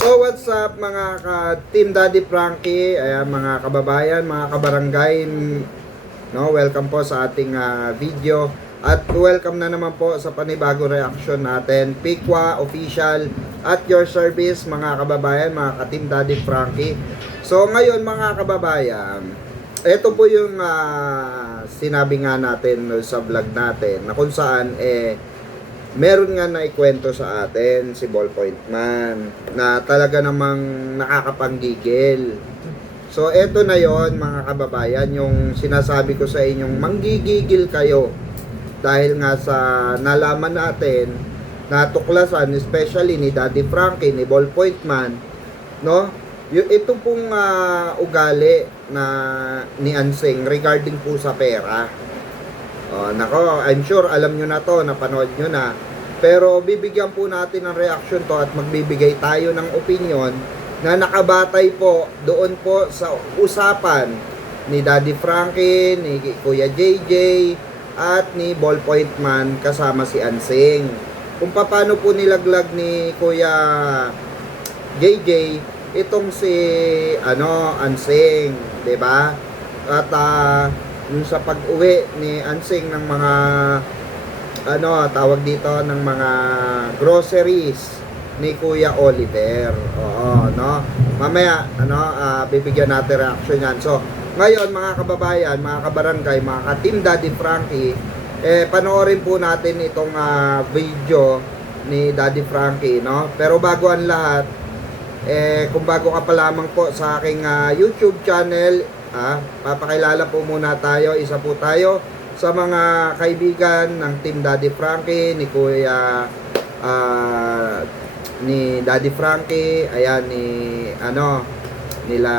So what's up mga Team Daddy Frankie, ayan, mga kababayan, mga kabarangay, no, welcome po sa ating video at welcome na naman po sa panibago reaction natin, Pikwa Official at your service mga kababayan, mga Team Daddy Frankie. So ngayon mga kababayan, ito po yung sinabi nga natin sa vlog natin na kung saan meron nga na ikwento sa atin si Ballpoint Man na talaga namang nakakapanggigil. So eto na yon mga kababayan, yung sinasabi ko sa inyong manggigigil kayo dahil nga sa nalaman natin, natuklasan especially ni Daddy Frankie, ni Ballpoint Man, no? Ito pong ugali na ni Anseng regarding po sa pera. Oh, nako, I'm sure alam nyo na to, napanood nyo na. Pero bibigyan po natin ng reaction to at magbibigay tayo ng opinion na nakabatay po doon po sa usapan ni Daddy Frankie, ni Kuya JJ, at ni Ballpoint Man kasama si Anseng. Kung paano po nilaglag ni Kuya JJ itong si Anseng, 'di ba? At yung sa pag-uwi ni Anseng ng mga tawag dito ng mga groceries ni Kuya Oliver. Oo, no? Mamaya bibigyan natin reaction yan. So, ngayon mga kababayan, mga kabarangay, mga Team Daddy Frankie, panoorin po natin itong video ni Daddy Frankie, no? Pero bago ang lahat, kung bago ka pa lamang po sa aking YouTube channel, papakilala po muna tayo, isa po tayo sa mga kaibigan ng Team Daddy Frankie, ni Kuya ni Daddy Frankie, ayan, nila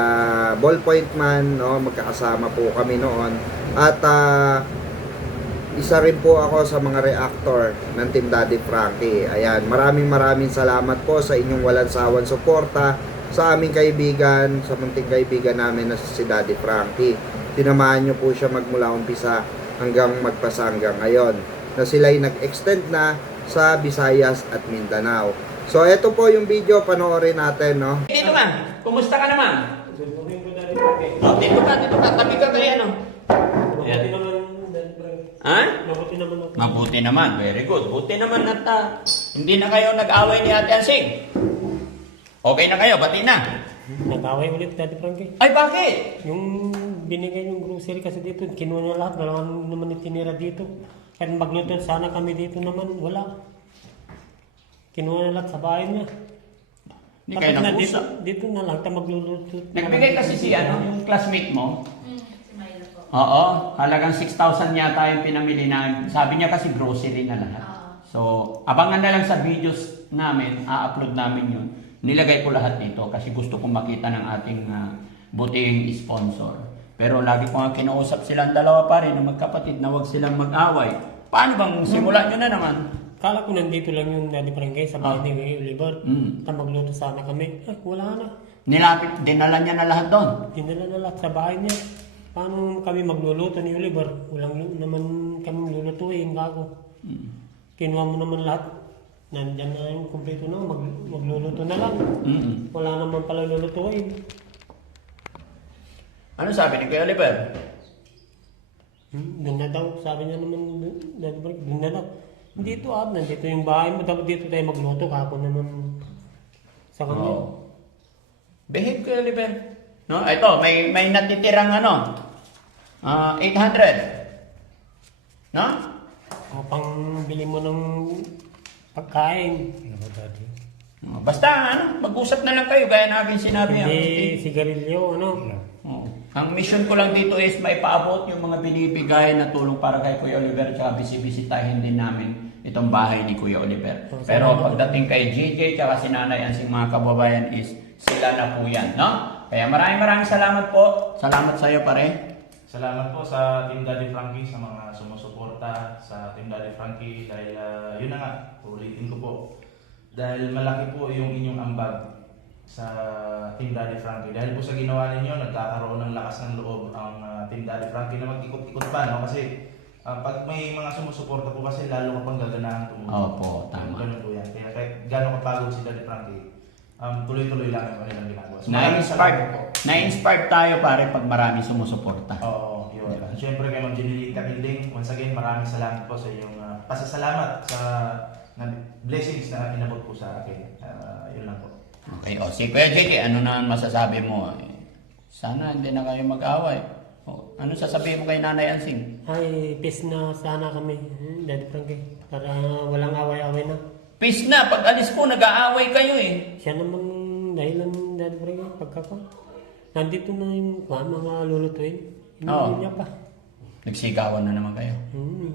Ballpoint Man, no, magkakasama po kami noon. At isa rin po ako sa mga reactor ng Team Daddy Frankie. Ayan, maraming salamat po sa inyong walang sawang suporta sa aming kaibigan, sa munting kaibigan namin na si Daddy Frankie. Tinamahan nyo po siya magmula umpisa hanggang magpasa hanggang ngayon, na sila'y nag-extend na sa Visayas at Mindanao. So, ito po yung video, panoorin natin, no? Dito ka, kumusta ka naman? Dito ka, tabi ka kaya, no? Ha? Mabuti naman ako. Mabuti naman, very good. Buti naman at hindi na kayo nag-away ni Ate Anseng. Okay na kayo, bati na. Nag-away ulit, Daddy Frankie. Ay, bakit? Yung binigay yung grocery kasi dito, kinuha niya lahat. Wala naman itinira dito. Kahit magluto sana kami dito naman, wala. Kinuha niya lahat sa bahay niya. Hindi kayo nag-usap. Dito na lang, tayo magluluto. Nagbigay kasi si yung classmate mo. Si Myla po. Oo, halagang 6,000 yata yung pinamili na. Sabi niya kasi grocery na lahat. So, abangan na lang sa videos namin, a-upload namin yun. Nilagay ko lahat dito kasi gusto kong makita ng ating buting sponsor. Pero lagi ko nga kinausap silang dalawa pa rin na magkapatid na huwag silang mag-away. Paano bang simula nyo na naman? Kala ko nandito lang yung Daddy Frankie sa bahay ni Oliver. Tapos magluto sana kami. Ay, wala na. Dinala niya na lahat doon. Dinala na lahat sa bahay niya. Paano kami magluluto ni Oliver? Walang naman kami lulutuin, kako. Kinuha mo naman lahat. Nandyan na yung kumpleto na, magluluto na lang. Wala naman pala lulutuin. Ano sabi ni Kuya Oliver? Doon na daw, sabi niya naman, doon na daw. Dito nandito yung bahay mo, dapat dito tayo magluto, kako naman sa kanya. Behave Kuya Oliver. No, ito, may natitirang 800. No? O pang bili mo ng pagkain. Basta mag-usap na lang kayo gaya namin sinabi. Hindi sigarilyo, Ang mission ko lang dito is maipaabot yung mga binibigay na tulong para kay Kuya Oliver, tsaka bisibisitahin din namin itong bahay ni Kuya Oliver. Pero pagdating kay JJ tsaka si Nanay Anseng, mga kababayan, is sila na po yan, no? Kaya maraming salamat po. Salamat sa iyo, pare. Salamat po sa Team Daddy Frankie, sa mga sumusuporta sa Team Daddy Frankie dahil yun na nga, ulitin ko po. Dahil malaki po yung inyong ambag sa Team Daddy Frankie. Dahil po sa ginawa ninyo, nagkakaroon ng lakas ng loob ang Team Daddy Frankie na mag-ikot-ikot pa, no? Kasi pag may mga sumusuporta po kasi lalo ka pang gaganahan tumulong. Opo, tama. Ganun po yan. Kaya kahit gano'ng kapagod si Daddy Frankie, tuloy-tuloy lang yung kanilang ginagawa. So, maraming salamat po. Na-inspired tayo pare pag marami sumusuporta. Oo, yun. Siyempre kay Ma'am Jenny Kakilding, once again, maraming salamat po sa iyong pasasalamat sa blessings na inabot po sa akin. Yun lang po. Okay, o si Kuya JJ, ano na masasabi mo? Sana hindi na kayo mag-away. O, ano sasabihin mo kay Nanay Ansing? Ay, peace na sana kami, Daddy Frankie. Para walang away-away na. Peace na, pag alis po, nag-aaway kayo eh. Siya namang dahilan, Daddy Frankie, pagkaka. Nandito na yung mga lulutuin. Oo. Hindi niya pa. Nagsigawan na naman kayo.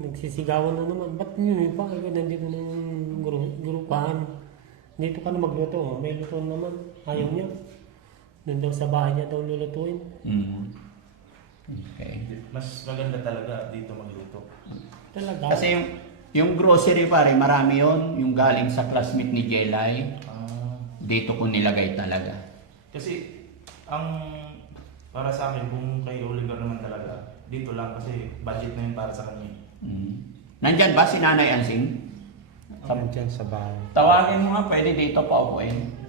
Nagsisigawan na naman. Ba't yun pa? Nandito na yung grupahan. Dito ka na magluto. May luto naman. Ayaw niya. Doon daw sa bahay niya daw lulutuin. Okay. Mas maganda talaga dito magluto. Talaga. Kasi yung grocery pare, marami yon, yung galing sa classmate ni Jelay. Dito ko nilagay talaga. Kasi para sa akin, kung kay Oliver naman talaga, dito lang kasi budget na yun para sa kanya. Nandyan ba si Nanay Ansing? Nandyan sa bahay. Tawagin mo nga, pwede dito pa upuin.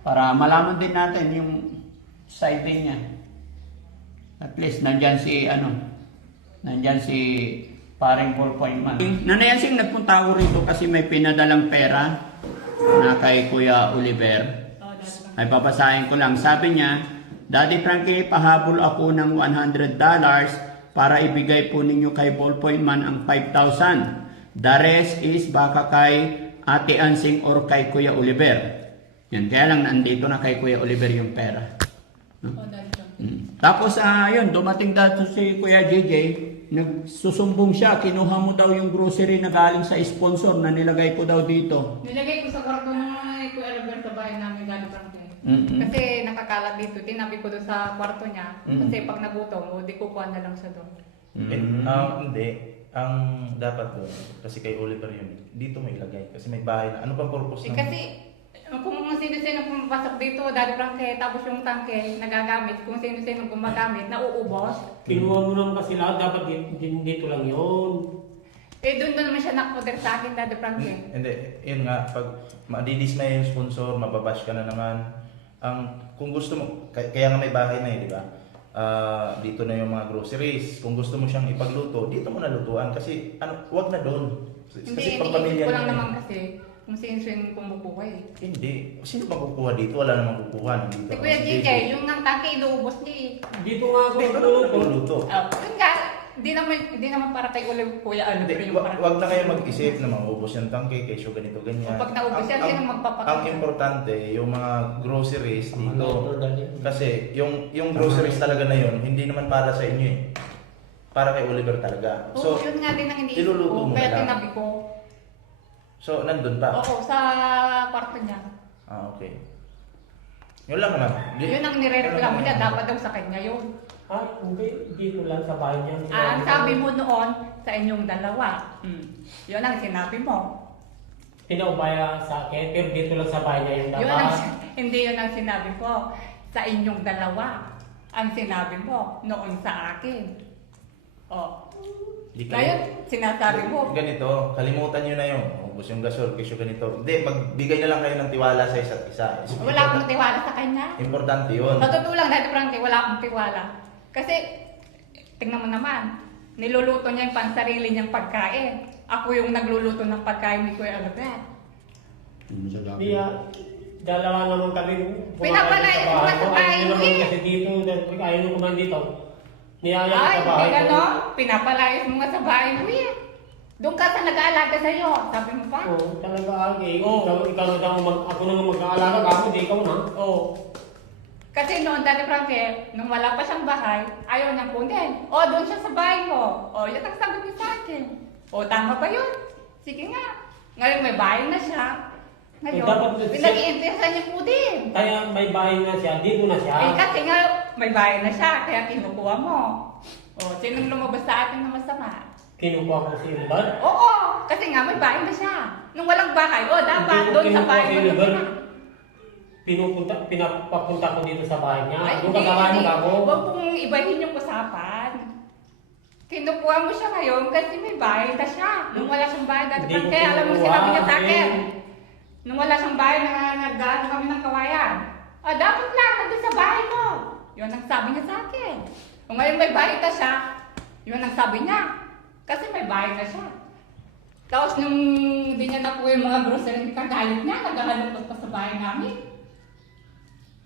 Para malaman din natin yung side din niya. At least nandyan si paring ballpoint man. Nanay Ansing, nagpunta ako rito kasi may pinadalang pera na kay Kuya Oliver. Ay papasahin ko lang. Sabi niya, Daddy Frankie, pahabol ako ng $100 para ibigay po ninyo kay ballpoint man ang 5,000. The rest is baka kay Ate Ansing or kay Kuya Oliver. Yan, kaya lang nandito na kay Kuya Oliver yung pera. No? Tapos, yun, dumating dito si Kuya JJ, nagsusumbong siya, kinuha mo daw yung grocery na galing sa sponsor na nilagay ko daw dito. Nilagay ko sa kwarto ng Kuya Albert sa bahay namin, Daddy Frankie. Kasi nakakalat dito, tinabi ko doon sa kwarto niya. Kasi pag nagutom, di kukuha na lang siya doon. Hindi. Ang dapat doon, kasi kay Oliver yun, dito mo ilagay. Kasi may bahay na. Ano bang purpose ng... Kasi kung sino-sino pumapasok dito, Daddy Frankie, tapos yung tangke nagagamit, kung sino-sino gumagamit, nauubos. Kinuha mo naman kasi lahat, dapat dito lang yun. Doon naman siya nakapoder sa akin, Daddy Frankie. Hindi, yun nga, pag madidismay yung sponsor, mababash ka na naman. Kung gusto mo, kaya nga may bahay na di ba? Dito na yung mga groceries. Kung gusto mo siyang ipagluto, dito mo na lutuan. Kasi wag na doon. Hindi, iniisip ko lang naman kasi kung sino-sino kumukuha eh. Hindi. Sino magkukuha dito? Wala namang kukuha. Si Kuya JJ, yung ng tangke, inuubos niya eh. Dito nga ako Dito nagluluto. na luto. Yun nga, hindi naman para kay Kuya Albert yung para. Wag na kayo mag-isip na maubos yung tangke, kesyo ganito, ganyan. Pag naubos yan, sino magpapakain? Ang importante, yung mga groceries dito. Kasi yung groceries talaga na yun, hindi naman para sa inyo eh. Para kay Oliver talaga. So, yun nga din ang iniisip iluluto ko, mo kaya na lang. tinabi ko. So, nandun pa? Oo, sa kwarto niya. Okay. Yun lang naman. Yun ang nirereklamo niya, dapat daw sa kanya yun. Hindi. Dito lang sa bahay niya. Ang sabi mo noon, sa inyong dalawa. Yun ang sinabi mo. Pinaubaya sa akin, pero dito lang sa bahay niya yung Yun ang, dapat. hindi yun ang sinabi ko. Sa inyong dalawa. Ang sinabi mo noon sa akin. Oh. Ngayon, sinasabi mo. Ganito, kalimutan nyo na yun. Ubus yung gasol, kesyo ganito. Hindi, magbigay na lang kayo ng tiwala sa isa't isa. Wala akong tiwala sa kanya. Importante yun. Sa totoo lang, Daddy Frankie, wala akong tiwala. Kasi, tingnan mo naman, niluluto niya yung pansarili niyang pagkain. Ako yung nagluluto ng pagkain ni Kuya Albert. Dalawa naman kami. Pinapalaya mo nga sa bahay Ayaw mo naman eh. kasi dito, ayaw nyo kumain dito. Niyaya Ay, sa bahay hindi ko. gano'n. Pinapalayas mo nga sa bahay mo eh. Doon ka sa nag-aalaga sa'yo. Sabi mo pa? Oo, talaga Agi. Oo. Ikaw na daw, ako na mag-aalala ka, ako di ikaw na. Oo. Kasi noon, Daddy Frankie, nung wala pa siyang bahay, ayaw niyang kunin. O, doon siya sa bahay mo. O, yun ang sagot niya sa akin. O, tama ba yun? Sige nga. Ngayon may bahay na siya. Ngayon, dapat pinag-iinteresan niya po din. Kaya may bahay na siya, dito na siya. Eh, kasi nga, may bahay na siya, kaya kinukuha mo. O, sinong lumabas sa atin na masama? Kinukuha ko si Ribar. Oo, kasi nga may bahay na siya. Nung walang bahay, dapat Hindi ko doon sa kinukuha bahay si mo River. na. Pinapapunta ko dito sa bahay niya. Ay, Doon kasama mo ako. Huwag pong ibahin yung usapan. Kinukuha mo siya ngayon kasi may bahay na siya. Nung wala siyang bahay, Hindi dati ko kaya alam mo kinukuha, sinabi niya sa akin. Nung wala siyang bahay, nag-ano kami ng kawayan. Ah, dapat lang, nandun sa bahay mo. Yun ang sabi niya sa akin. Kung ngayon may bahay na siya, yun ang sabi niya. Kasi may bahay na siya. Tapos nung hindi niya nakuha yung mga grocery, kagalit niya, naghahalupot pa sa bahay namin.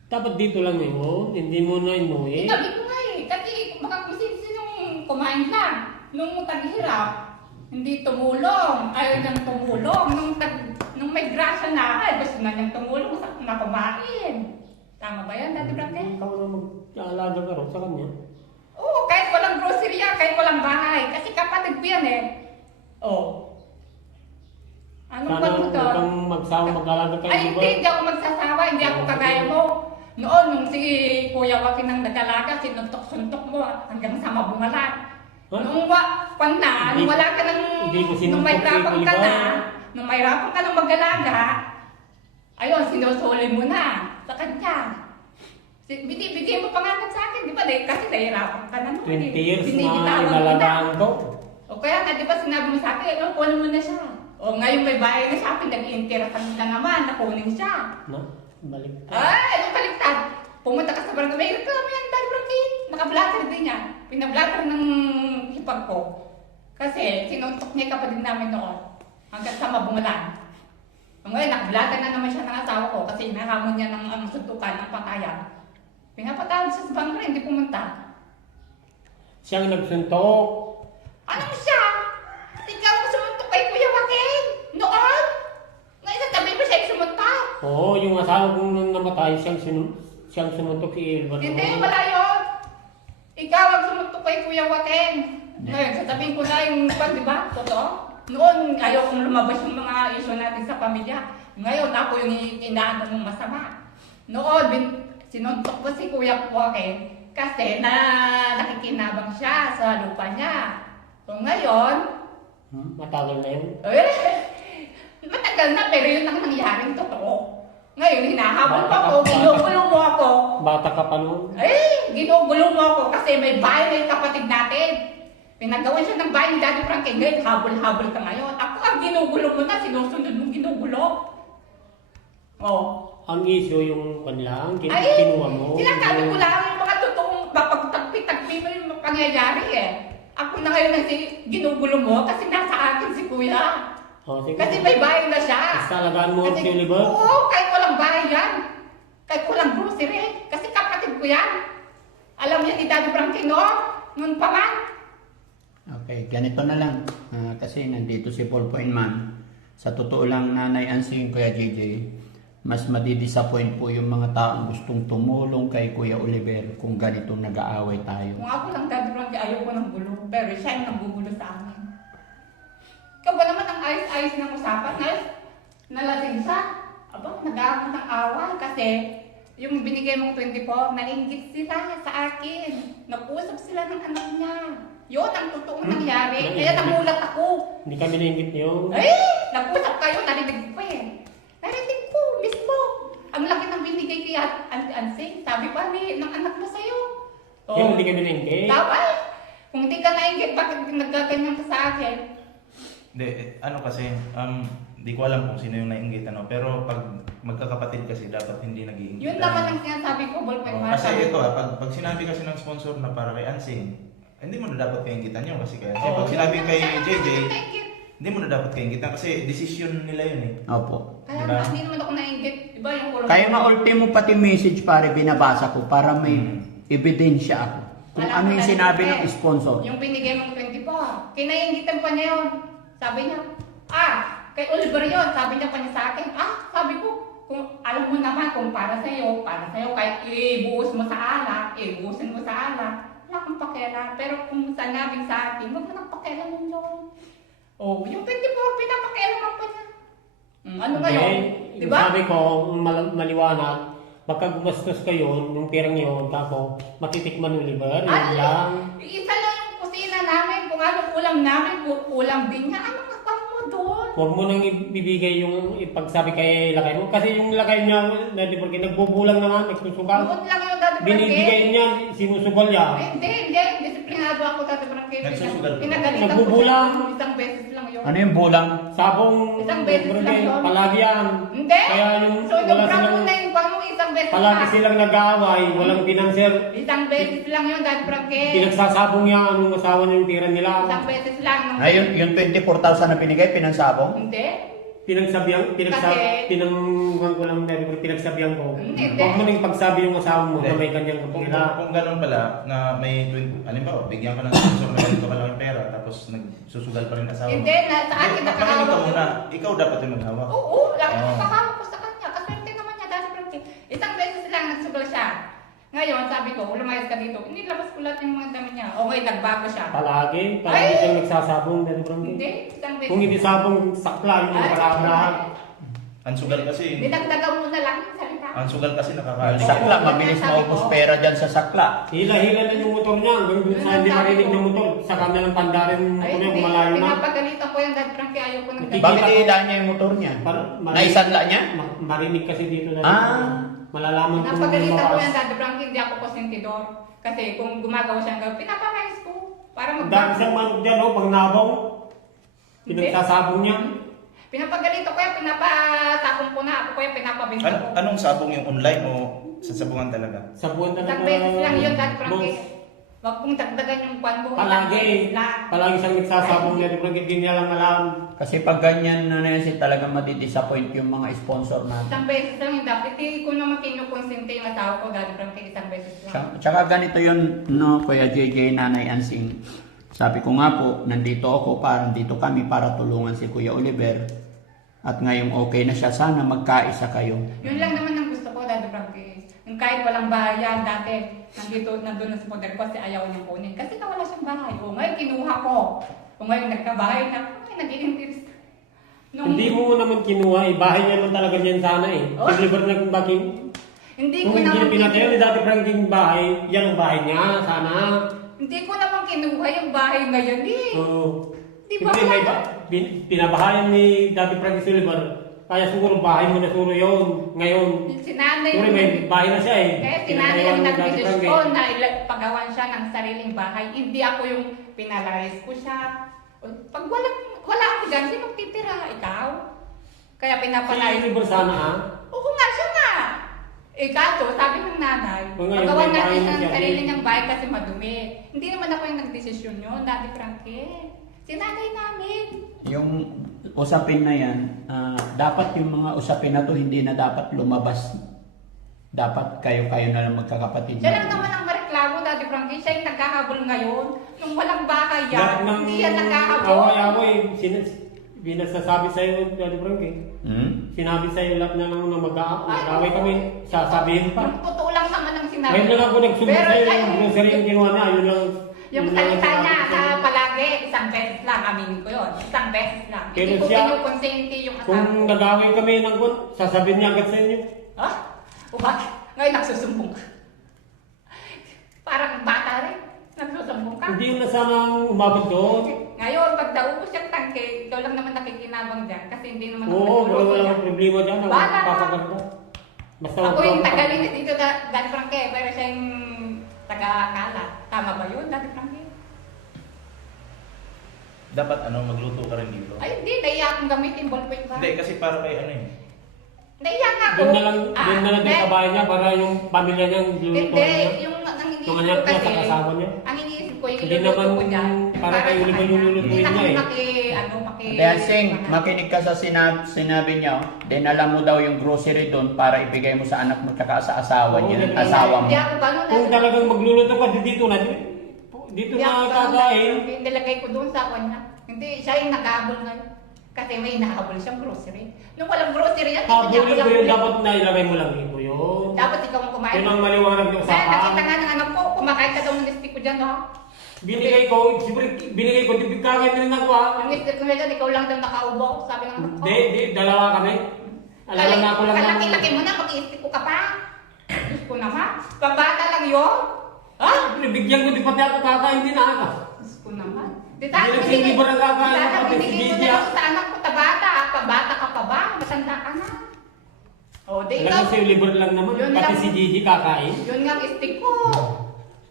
Dapat dito lang yun, hindi mo na inuwi. Sabi ko nga eh, kasi baka kung sinong kumain lang. Nung taghirap, hindi tumulong, ayaw niyang tumulong. Nung may grasya na, ay gusto na niyang tumulong na kumain. Tama ba yan, Dati Frankie? Ikaw na mag-aalaga ka rin sa kanya. Oo, kahit walang grocery yan, kahit walang bahay. Kasi kapatid ko yan eh. Oo. Anong Sana ba ito? huwag kang magsawang mag-aalaga kayo, Ay, di ba? hindi ako magsasawa, hindi ako kagaya mo. Noon, nung si Kuya Joaquin ang nag-alaga, sinuntok-suntok mo hanggang sa mabungalan. Huh? Nung nung wala ka ng, Hindi ko sinuntok nung may si rapang Kuya ka na, Joaquin. nung may rapang ka ng mag-alaga, ayun, sinusuli mo na sa kanya. Binibigay mo pangalan sa akin, di ba? Kasi nahirapan ka na noon. 20 years na Binibitawan mo inalagaan ko. O kaya nga, di ba sinabi mo sa akin, kunin mo na siya. O ngayon may bahay na siya, pinag-iinterasan na naman, nakunin siya. Na, balik. Ay, anong baliktad? Pumunta ka sa barangay, may reklamo yan, Dad Frankie. Naka-blatter din yan. Pinablatter ng hipag ko. Kasi sinuntok niya yung kapatid namin noon. Hanggang sa mabungalan. Ngayon, naka-blatter na naman siya ng asawa ko kasi nahamon niya ng suntukan, ng patayan. Pinapatawag siya sa barangay, hindi pumunta. Siyang nagsuntok. Anong siya? Ikaw ang sumuntok kay Kuya Joaquin. Noon? Ngayon, nagtabi mo siya yung sumuntok. Oo, yung asawa kong nang namatay, siyang sumuntok kay Elba. Hindi, wala yun. Ikaw ang sumuntok kay Kuya Joaquin. Ngayon, sasabihin ko na yung pag, di ba? Totoo? Noon, ayaw kong lumabas yung mga isyo natin sa pamilya. Ngayon, ako yung inaano mong masama. Noon, sinuntok ko si Kuya Joaquin kasi nakikinabang siya sa lupa niya. So ngayon, Matagal na yun. matagal na pero yun ang nangyaring totoo. Ngayon, hinahabol pa Bata ako, ka- ginugulo mo ako. Bata ka pa noon. Ginugulo mo ako kasi may bahay na yung kapatid natin. Pinagawa siya ng bahay ni Daddy Frankie. Ngayon, habol-habol ka ngayon. Ako ang ginugulo mo na, sinusunod mong ginugulo. Oh. Ang issue yung panlang, Ay, kinuha mo. sinasabi ko lang yung mga totoong papagtagpi-tagpi mo yung pangyayari eh. Ako na ngayon ang ginugulo mo kasi nasa akin si Kuya. Oh, sige. Kasi may bahay na siya. Basta alagaan mo si Oliver. Oo, kahit walang bahay yan. Kahit walang grocery. Kasi kapatid ko yan. Alam niya ni Daddy Frankie, no? Noon pa man. Okay, ganito na lang. Kasi nandito si Paul Man. Sa totoo lang, Nanay Ansing, Kuya JJ, mas madidisappoint po yung mga taong gustong tumulong kay Kuya Oliver kung ganito nag-aaway tayo. Kung ako lang Daddy Frankie, ayaw ko ng gulo. Pero siya yung nanggugulo sa amin. Ikaw ba naman ang ayos-ayos ng usapan? Nalasing siya. Aba, nag-aamon ng away kasi yung binigay mong 24, nainggit sila sa akin. Nag-usap sila ng anak niya. Yun ang totoong nangyari. Kaya nagulat ako. Hindi kami naingit yun. Nag-usap kayo, narinig ko eh. Narinig ko mismo. Ang laki ng binigay kay Ansing. Sabi pa ng anak mo sa'yo. Yung hindi kami naingit. Tama. Kung hindi ka nainggit, bakit nagkaganyan ka sa akin? Hindi, ano kasi, di ko alam kung sino yung nainggit, ano. Pero pag magkakapatid kasi, dapat hindi nag-iingit. Yun naman ang sinasabi ko, ballpoint Oh, marker. kasi ito pag sinabi kasi ng sponsor na para kay Ansing, hindi mo na dapat kainggitan yun kasi kay Ansing. Oo. Pag sinabi kay JJ, Nainggit. hindi mo na dapat kainggitan kasi decision nila yun eh. Opo. Kaya Diba? nga, hindi naman ako nainggit. Diba yung kulong? Kaya nga ultimo pati message pare binabasa ko para may ebidensya ako. Kung Alam ano mo yung na sinabi yun, ng eh. sponsor. Yung binigay mong 24, kinaingitan pa niya yun. Sabi niya, kay Oliver yun. Sabi niya pa niya sa akin, sabi ko, kung alam mo naman kung para sa'yo, kahit ibuhos mo sa alak, ibuhusin mo sa alak, wala kang pakialam. Pero kung sanabing sa akin, huwag mo nang pakialam yun. Oh, yung 24, pinapakialaman pa niya. Ano ngayon? Hindi, Diba? sabi ko, maliwanag, baka gumastos kayo ng perang yun, kako, matitikman ng Oliver, yun lang. Isa lang yung kusina namin. Kung anong ulam namin, ulam din niya. Ano kasama mo doon? Huwag mo nang ibibigay yung ipagsabi kay lakay mo. Kasi yung lakay niya, Daddy Frankie, nagbubulang naman, nagsusugal. Noon lang yung Daddy Frankie. Binibigay niya, sinusugal niya. Hindi. Disiplinado ako Daddy Frankie. Nagsusugal. Pinagalitan ko Nagbubulang. siya. Isang beses lang yun. Ano yung bulang? Sabong, Isang beses lang Frankie, yun. palagi yan. Hindi. Kaya yung So, wala nung silang, mo na yung pang isang beses palagi lang. silang nag-aaway, walang pinanser. Isang beses lang yun, Daddy Frankie. Pinagsasabong yan, yung asawa niya yung tira nila. Isang beses lang. Ngayon, yung 24,000 na binigay, pinansabong? Hindi. Pinagsabihan Kasi- pinangguhan ko lang dahil pinagsabihan ko. Hindi. Huwag mo nang pagsabi yung asawa mo na Hindi. may kanyang Kung, kapila. kung ganun pala, na may 20, halimbawa, bigyan ka ng sponsor na ganito kalaking pera, tapos nagsusugal pa rin asawa mo. Hindi, sa akin Makinig ka nakahawak muna. yun. Ikaw dapat yung maghawak. Oo, lagi Oo. nakahawak ko sa kanya. Kasi hindi naman niya, Daddy Frankie. Isang beses lang nagsugal siya. Ngayon, sabi ko, lumayas ka dito. Hindi, labas ko lahat yung mga dami niya. O ngayon, nagbago siya. Palagi Ay! siyang nagsasabong dahil Hindi, isang beses. kung hindi sabong sakla, yung Ay, palablahan. Ang sugal kasi, Dinagdagan mo na lang yung salita. ang sugal kasi nakakaalis. Sakla, mabilis maubos pera dyan sa sakla. Hila-hila na yung motor niya hanggang dun sa hindi marinig ng motor. Sa kanilang pandarin Ay, ko hindi. kung malayo na. Pinapagalitan ko yung Daddy Frankie. Ayaw ko nang Tigil Bakit ako. iilaan niya yung motor niya? Marinig- Naisadla niya? Marinig kasi dito na. Ah. Malalaman kung Pinapagalitan ko lumakas. yung Daddy Frankie. Hindi ako konsentidor. Kasi kung gumagawa siya hanggang, pinapamais ko. Para Ang dami siyang manok dyan, oh, pang nabong. Pinagsasabong niya. Pinapagalito ko yan, pinapatapon ko na. Ako ko yan, pinapabinto ko. Anong sabong yung online o sa sabungan talaga? Sa buwan talaga. Isang beses lang yun, Daddy Frankie. boss. Huwag kong dagdagan yung kwan mo. Isang Palagi. beses lang. Palagi siyang nagsasabong niya. Hindi niya lang alam. Kasi pag ganyan na yan, talagang madidisappoint yung mga sponsor natin. Isang beses lang yung dapat. Hindi ko naman kinukonsente yung asawa ko, Daddy Frankie. Isang beses lang. Tsaka ganito yun, no, Kuya JJ, Nanay Ansing. Sabi ko nga po, nandito nandito kami para tulungan si Kuya Oliver. At ngayong okay na siya, sana magkaisa kayo. Yun lang naman ang gusto ko, Daddy Frankie. Yung kahit walang bahayan dati, nandun na sa poder ko kasi ayaw niyang kunin. Kasi wala siyang bahay. O ngayon, kinuha ko. O ngayon, nagkabahay na. Ay, nag-i-interest. Hindi mo naman kinuha eh. Bahay niya naman talaga niyan sana eh. Oh. Deliver na kung bakit. Hindi Kung ko hindi naman na pinatayo ni Dati Frankie yung bahay, yan ang bahay niya, sana. Hindi ko naman kinuha yung bahay ngayon eh. Oo. Di ba Hindi, may pinabahayan ni Dati Frankie Sullivan. Kaya siguro bahay mo na siguro yun. Ngayon, Sinanay siguro may bahay na siya eh. Kaya sinanay Pinatayo ang ni Dati nagdesisyon na pagawan siya ng sariling bahay. Hindi ako yung pinalayas ko siya. Pag wala ako dyan, sino titira? Ikaw? Kaya Si pinapalayas Oliver sana ha? Oo nga, siya nga. Eh kaso, sabi ng nanay, O ngayon, pagawan may bahay natin na ng siya sarili din. niyang bahay kasi madumi. Hindi naman ako yung nagdesisyon yun, Daddy Frankie. Sinanay namin. Yung usapin na yan, dapat yung mga usapin na to hindi na dapat lumabas. Dapat kayo-kayo na lang magkakapatid. Siya lang naman ang mareklamo, Daddy Frankie. Siya yung nagkahabol ngayon. Nung walang bahay yan, hindi yan nagkahabol. Away-away, binasasabi sa'yo, Dati Frankie. Hmm? Sinabi sa'yo lahat na lang na mag-away kami, sasabihin pa. Yung totoo lang naman ang sinabi. Ngayon lang ako nagsumbong Pero sa'yo siya yung grocery yung ginawa niya, yun lang. Yung yun lang salita sinabi niya ko sa'yo. palagi, isang beses lang, aminin ko yun. Isang beses lang. Pero Hindi ko siya- pinukonsente yung asawa Kung ko. nag-away kami ng gun, sasabihin niya agad sa inyo. Ha? O bakit? Ngayon nagsusumbong ka. Parang bata rin. Nagsusumbong ka. Hindi na sana umabot doon. Ngayon, pag naubos yung tangke, ikaw lang naman nakikinabang dyan. Kasi hindi naman Oo, nagluluto wala yan. problema dyan. Bala. Papaganda. Basta Ako yung magpapaka- tagalinis dito, Daddy Frankie, pero siya yung taga-kalat. Tama ba yun, Daddy Frankie? Dapat magluto ka rin dito. Ay, hindi. Naiya akong gamitin ballpen ba? Hindi, kasi para kay Naiya nga ako. Doon na lang din sa bahay niya para yung pamilya niya yung luluto Hindi, niya. yung ang iniisip Yung ko anak niya kasi, sa kasama niya. ang iniisip ko, yung Hindi iluluto naman ko dyan. para kayo sa liban kanya. yung lulutuin Hindi na niya eh. maki... Dancing, makinig ka sa sinabi niya. Dinala mo daw yung grocery doon para ibigay mo sa anak mo tsaka sa asawa niya, Oo, asawa mo. Hindi ako gano'n. Kung talagang magluluto ka dito na, dito Hindi ako na gano'n. kakain. Nilagay ko doon sa kanya. Hindi, siya yung nag-aabol ngayon. Kasi may nahabol siyang grocery. Nung walang grocery yan, Habulin ko yun, lang dapat na ilagay mo lang dito yun. Dapat ikaw ang kumain. Yun ang maliwanag yung Kaya nakita usapan. nga ng anak ko, kumakain ka daw ng stick ko dyan, no? Binigay ko, siyempre binigay ko, di kakain din ako ha. Yung stick ko dyan, ikaw lang daw nakaubo, sabi ng anak ko. Hindi, dalawa kami. Alam na ako lang Kalaki-laki mo na, mag-stick ko ka pa. Diyos ko naman. Pambata lang yun. Ha? Binibigyan ko, di pati ako kakain din ako. Diyos ko naman. Hindi lang sinibo ng kakain Sana ako, binigay si ko Gigi, na ah. lang sa anak ko, tabata. Pabata ka pa ba? Matanda ka na. O, di Alam ikaw. mo si Oliver lang naman, Yun pati lang. si Gigi kakain. Yun nga ang stick ko.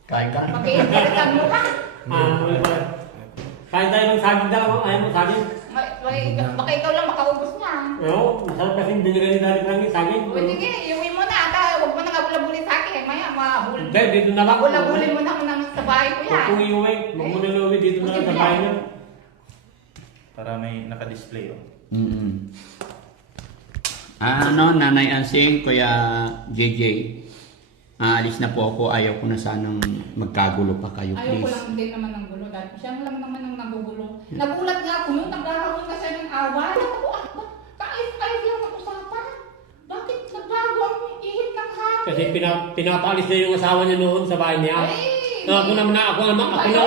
Kain ka. Mag-iinteresan mo ka. Oliver. Kain tayo ng saging dalawa. Ayaw mo saging? Baka ikaw lang makaubos niya. Oo, masarap kasi binigay ni Daddy Frankie saging. O sige, iuwi mo na. Huwag mo nang abulabulin sa akin. Maya, mahul. Hindi, dito na lang. Abulabulin mo na muna sa bahay ko Huwag yan. kong iuwi. Huwag mo na iuwi dito na lang sa bahay niya. Para may naka-display. Oh. Nanay Ansing, Kuya JJ, aalis na po ako. Ayaw ko na sanang magkagulo pa kayo, Ayaw ko please. lang din naman ng gulo. Dahil siya lang naman ang nagugulo. Nagulat nga ako nung nagkakaroon na siya ng away. Ako, kaayos-ayos lang ang usapan. Bakit nagbago ang ihip ng hangin? Kasi pinapaalis niya yung asawa niya noon sa bahay niya. Ako naman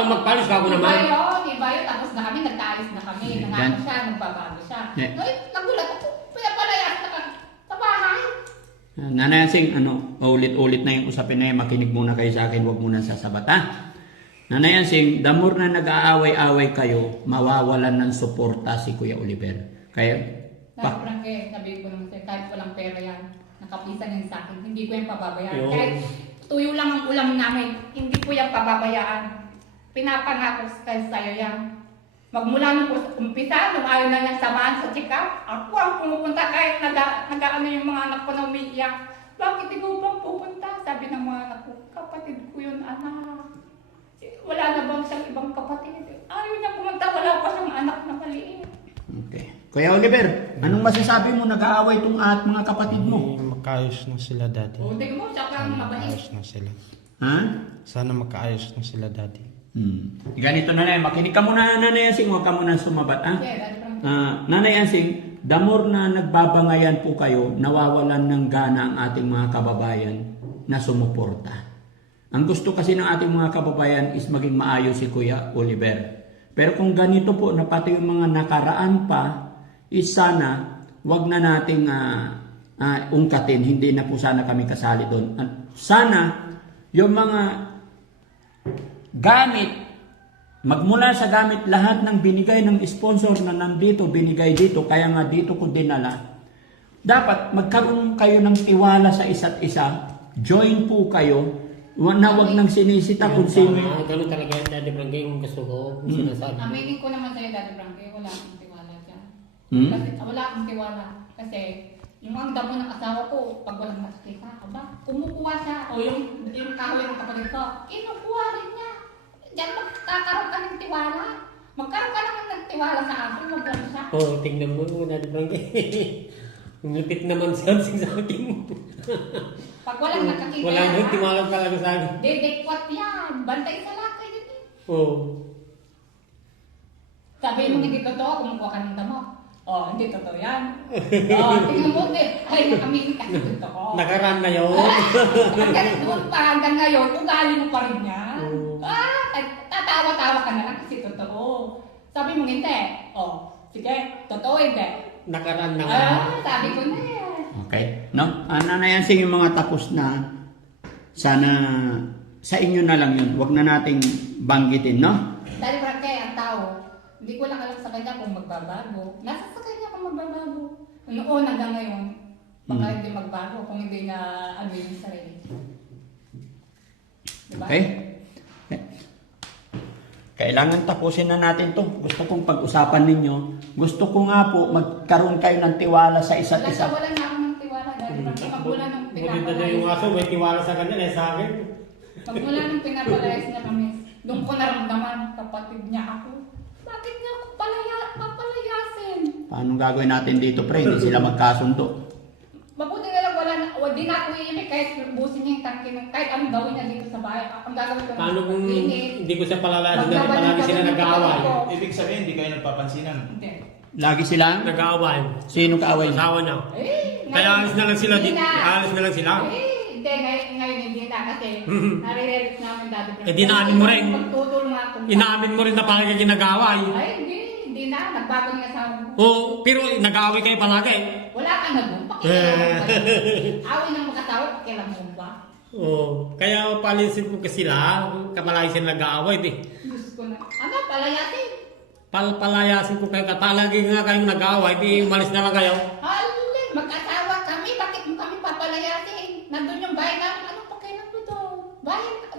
magpalis ka ako naman. Iba yun. Tapos na kami, nagtaayos na kami. Nangano siya, nagbabago siya. Yeah. Nagulat ako. Pinapalayas na sa bahay. Nanay Ansing, ulit-ulit na yung usapin na yan. Makinig muna kayo sa akin, huwag muna sasabat, ha? Nanay Ansing, the more na nag-aaway-aaway kayo, mawawalan ng suporta si Kuya Oliver. Kaya, Sabi ko naman sa'yo, kahit walang pera yan, nakapisan yan sa akin, hindi ko yan pababayaan. Yun. Kahit tuyo lang ang ulam namin, hindi ko yan pababayaan. Pinapangako sa'yo yan. Magmula nung umpisa, nung ayaw na niyang samahan sa check-up, ako ang pumupunta kahit nag-ano yung mga anak ko na umiiyak. Bakit ikaw bang pupunta? Sabi ng mga anak ko, kapatid ko yun, anak. Wala na bang siyang ibang kapatid? Ayaw niya pumunta, wala pa siyang anak na maliit. okay. Kuya Oliver, anong masasabi mo nag-aaway itong at mga kapatid mo? Makaayos na sila, Daddy. O, tingnan mo, siya kang mabait. Makaayos na sila. Ha? Sana makaayos na sila, Daddy. Ganito na makinig ka muna, Nanay Ansing, huwag ka muna sumabat, ha? Yeah, Daddy Frankie. Nanay Ansing, the more na nagbabangayan po kayo, nawawalan ng gana ang ating mga kababayan na sumuporta. Ang gusto kasi ng ating mga kababayan is maging maayos si Kuya Oliver. Pero kung ganito po na pati yung mga nakaraan pa, is sana wag na nating ungkatin, hindi na po sana kami kasali doon. Sana yung mga gamit, magmula sa gamit lahat ng binigay ng sponsor na nandito, binigay dito, kaya nga dito ko dinala. Dapat magkaroon kayo ng tiwala sa isa't isa, join po kayo, na wag nang sinisita kung sino. Ganun talaga yan, Daddy Frankie, yung gusto ko. Sinasabi. Aminin ko naman sa'yo, Daddy Frankie, wala akong tiwala dyan. Kasi wala akong tiwala. Kasi yung ang damo ng asawa ko, pag walang nakikita, kumukuha siya. O yung kahoy ng kapatid ko, kinukuha rin niya. Diyan magkakaroon ka ng tiwala. Magkaroon ka naman ng tiwala sa akin, wag lang siya. Tingnan mo, Daddy Frankie. Ang lupit naman sa akin. Pag walang nakakita Wala nang tiwala talaga sa akin. Dedekwat yan. Bantay sa lakay din eh. Sabi mo hindi totoo, kumukuha ka ng damo. Hindi totoo yan. Tingnan mo, ay nakaminin kasi totoo. Nakaraan na yun. Hanggang doon pa, hanggang ngayon, ugali mo pa rin yan. Tatawa-tawa ka na lang kasi totoo. Sabi mo hindi. Sige, totoo hindi. Nakaraan na nga. Sabi ko na yan. Okay? No? Nanay Ansing, yung mga tapos na, sana sa inyo na lang yun. Huwag na nating banggitin, no? Dahil Frankie, ang tao, hindi ko lang alam sa kanya kung magbabago. Nasa sa kanya kung magbabago. Noon hanggang ngayon, baka hindi magbago kung hindi na ano yung sarili. Diba? Okay? Kailangan tapusin na natin to. Gusto kong pag-usapan ninyo. Gusto ko nga po magkaroon kayo ng tiwala sa isa't isa. Wala na ako ng tiwala dahil magmula nung Maganda na yung pinapalayas. aso, may tiwala sa kanya, sa akin. Magmula nung pinapalayas niya kami, doon ko naramdaman kapatid niya ako. Bakit niya ako papalayasin? Paano gagawin natin dito, pre? Hindi sila magkasundo. Mabuti na lang di na ako iimik kahit busin niya yung tangke ng kahit anong gawin niya dito sa bahay. Ang gagawin ko Paano kung linis. hindi ko siya palalasin na palagi sila nag-aaway? Ibig sabihin, hindi kayo nagpapansinan. Hindi. Lagi sila? Nag-aaway. Sino kaaway niya? Asawa niya. Kaya alis na lang sila dito. Alis na lang sila. Hindi, ngayon hindi na kasi nare-realize namin dati. Di naamin mo rin. Magtutol nga ako. Inaamin mo rin na palagi kayo nag-aaway. Ay, hindi na. Nagbago niya sa akin. Pero nag-aaway kayo palagi. Wala ka na doon. Pakialam mo. Awin ng mag-asawa, pakialam mo ba? Kaya palisin ko kasi sila. Kapalagi sila nag-aaway. Gusto ko na. Palayasin. Palayasin ko kayo. Palagi nga kayong nag-aaway. Di umalis na lang kayo. Halin, mag-asawa kami. Bakit mo kami papalayasin? Nandun yung bahay namin. Anong pakialam mo doon?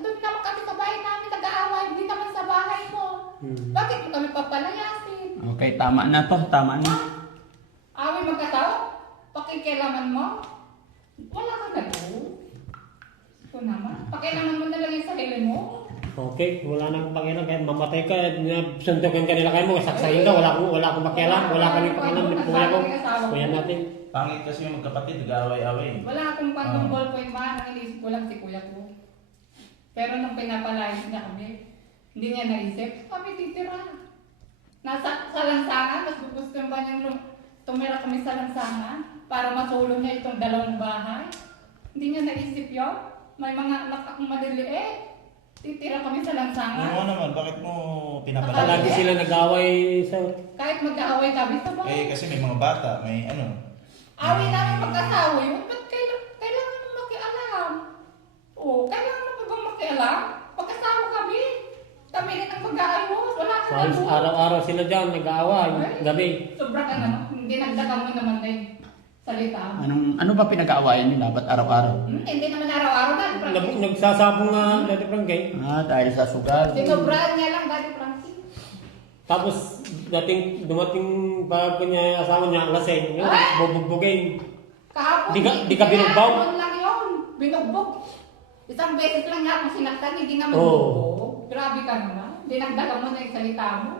Doon naman kami sa bahay namin nag-aaway. Hindi naman sa bahay mo. Bakit mo kami papalayasin. Okay, tama na to, tama na. Away magkatawa, pakikialaman mo, wala ka na doon. Ito naman, pakialaman mo na lang yung sarili mo. Okay, wala nang pakialam. Kahit mamatay ka, suntukin ka nila kayo mo, saksayin ka, wala akong pakialam, wala kami pakialam. Kuya ko, kuya natin. Pangit kasi yung magkapatid, nag-aaway-away. Wala akong pantong ballpoint man, ang iniisip ko lang si kuya ko. Pero nung pinapalayas niya kami, hindi niya naisip, kami titira. Nasa sa lansangan, mas gusto ba niyang tumira kami sa lansangan para masulong niya itong dalawang bahay. Hindi niya naisip yun. May mga anak akong maliliit. Titira kami sa lansangan. Ano naman, bakit mo Lagi pinapalagi? sila nag-away sa... Kahit mag-aaway kami sa Eh, bahay. kasi may mga bata, may ano. Away namin mag-asawa yun, ba't kailangan mo makialam? Oo, kailangan mo ba bang makialam? Mag-asawa kami. Kami rin ang mag-aayos. Wala ka na doon. Araw-araw sila dyan, nag-aaway, gabi. Sobra ka na, hindi nagdagang mo naman na yung salita. Ano ba pinag-aawayan nila? Ba't araw-araw? Hindi naman araw-araw na, Frankie. Nagsasabong nga dati Frankie. Dahil sa sugal. Sinobrahan niya lang dati, Frankie. Tapos dumating pa niya asawa niya, lasing, yun, Ah! bubugbugin. Kahapon, Di ka binugbaw? Kahapon lang yun, binugbog. Isang beses lang nga akong sinaktan, hindi naman Oo. binugbog. Grabe ka naman. Dinagdagan mo na yung salita mo.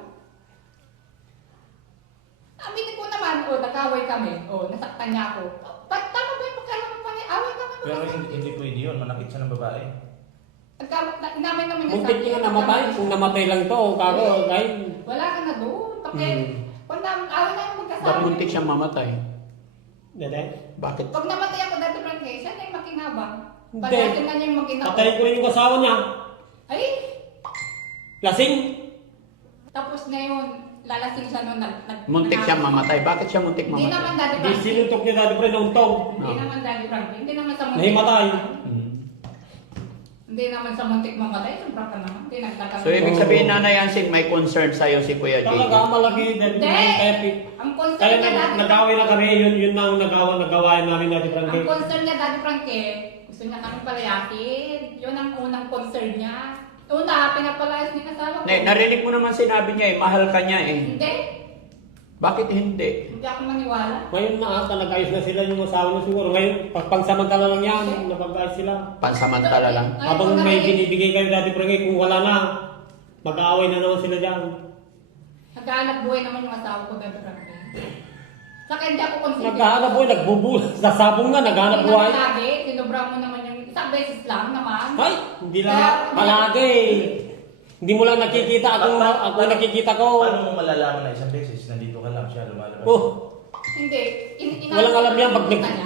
Aminin ko naman, nag-away kami. Nasaktan niya ako. Tama ba yung pagkalaman pa niya? Away kami Pero magkasama. hindi pwede yun, manakit siya ng babae. Inamin naman niya Muntik niya namatay, kung namatay lang to, kako, kahit... Wala ka na doon. Kung away namin magkasama. Ba't muntik siyang mamatay? Dede? Bakit? Pag namatay ako dati, Frankie, siya na yung makinabang. Hindi. Pagdating na niya yung makinabang. Patayin ko rin yung asawa niya. Ay! Lasing! Tapos na yun, lalasing siya noon. Muntik siyang mamatay. Bakit siya muntik Hindi mamatay? naman dati Di Frankie. sinuntok niya dati pre ng tong. Hindi naman dati Frankie. Hindi naman sa muntik. Nahimatay. Hindi naman sa muntik mamatay. Sobra ka naman. Hindi nagtatapos. So, ibig sabihin, Nanay Yansing, may concern sa'yo si Kuya JJ. Talaga malaki dati Hindi! Frankie. Ang concern Kaya niya dati. nag-away na kami, yun na ang nagawain namin dati Ang Frankie. concern niya dati Frankie, gusto niya kami palayasin. Yun ang unang concern niya. Una, pinapalayas niya asawa ko. Narinig mo naman sinabi niya mahal ka niya eh. Hindi. Bakit hindi? Hindi ako maniwala. Ngayon na ata nag-ayos na sila yung asawa niya siguro. Ngayon, pagsamantala lang yan, napag-ayos sila. Pansamantala lang. Habang may binibigay kayo dati Frankie, kung wala na, mag-aaway na naman sila dyan. Naghahanap buhay naman yung asawa ko dati Frankie. Saka hindi ako consider. Naghahanap buhay, sasabong nga, naghahanap buhay. Lagi, sinubra mo naman yung isang beses lang naman. Ay, hindi lang palagi. Hindi mo lang nakikita, ako nakikita ko. Paano mo malalaman na isang beses, nandito ka lang siya, lumalabas? Oh, Hindi. walang alam yan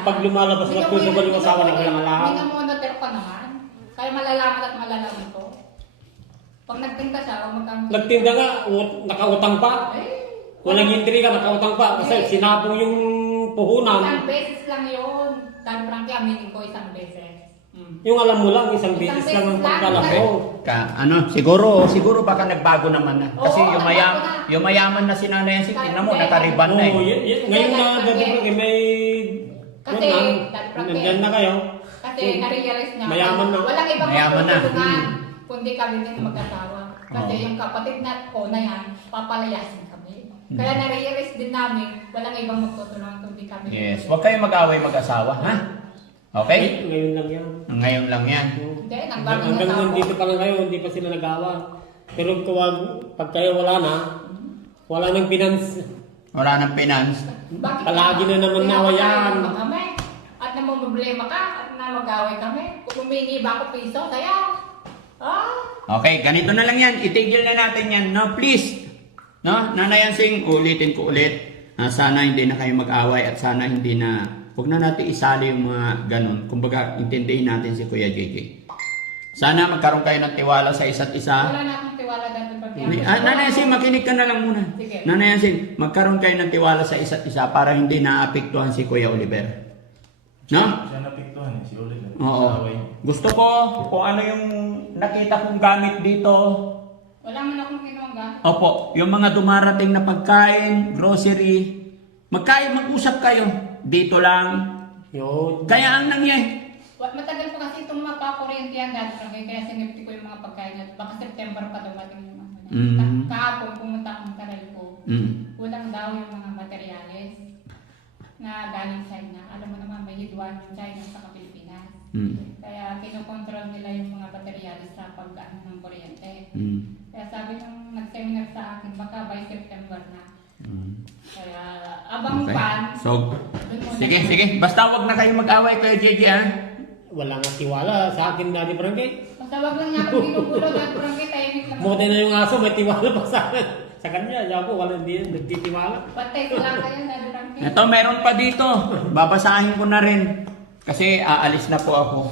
pag lumalabas, nagsusugal yung asawa niya, walang alam. Minamonitor pa naman. Kaya malalaman at malalaman ko. Pag nagtinda siya, kung magkano. Nagtinda nga, nakautang pa. Eh, Walang entry ka, nakautang pa. Kasi sinabong yung puhunan. isang beses lang yun. Dahil Frankie, aminin ko isang beses. Yung alam mo lang, isang beses lang ang pagkalam mo. Siguro baka nagbago naman na. Kasi Oo, yung mayaman na si Nanay Yansing, tingnan mo, nakariban na eh. Oo, ngayon na dati may... Kasi, yun dati na, Frankie, nandyan na kayo. kasi na-realize niya. Mayaman na. Walang ibang Mayaman na. magtutulungan. Kundi kami din mag-asawa. Kasi Oo. yung kapatid na ko na yan, papalayasin kami. Kaya na-realize din namin, walang ibang magtutulungan kundi kami. Yes, huwag kayo mag-away mag-asawa, ha? Okay? Ngayon lang yan. Ngayon lang yan. Hindi, nagbago na Hanggang tao. nandito pa lang kayo, hindi pa sila nagawa. Pero pag kayo wala na, wala nang finance. Wala nang finance. Bakit? Palagi na naman nawayan. Pinapakain mo kami. At namang problema ka, at na mag-away kami. Kung humingi ba ako piso, kaya. Okay, ganito na lang yan. Itigil na natin yan. No, please. No, Nanay Yansing, ulitin ko ulit. Sana hindi na kayo mag-away at sana hindi na, huwag na natin isali yung mga ganun. Kumbaga, intindihin natin si Kuya JJ. Sana magkaroon kayo ng tiwala sa isa't isa. Wala na akong tiwala dati pag Nanay Yansing, makinig ka na lang muna. Sige. Nanay Yansing, magkaroon kayo ng tiwala sa isa't isa para hindi naapektuhan si Kuya Oliver. No? Siya napiktuhan eh, si Ulit. Oo. Gusto ko kung ano yung nakita kong gamit dito. Wala man akong ginawang Opo, yung mga dumarating na pagkain, grocery, mag-usap kayo. Dito lang. Yun. Kaya ang nangyay. Matagal pa kasi itong mapakuryente yan dati. Kaya sinipti ko yung mga pagkain niya. Baka September pa dumating yung mga Kahapon pumunta akong taray ko. Kulang daw yung mga materyales na galing China. Alam mo naman, may hidwan yung China sa Pilipinas. Kaya kinokontrol nila yung mga materyales sa pag-ano ng kuryente. Kaya sabi nung nag-seminar sa akin, baka by September na. Kaya abang Okay. pan. So, dun muna. sige. Basta wag na kayo mag-away kayo, JJ, ha? Wala nga tiwala sa akin, Daddy Frankie. Basta wag lang niya akong ginugulo dahil parang kita tahimik lang. Buti na yung aso, may tiwala pa sa akin. Sa kanya, ako, wala din, nagtitiwala. Patay ko lang kayo na durang Ito, meron pa dito. Babasahin ko na rin. Kasi aalis na po ako.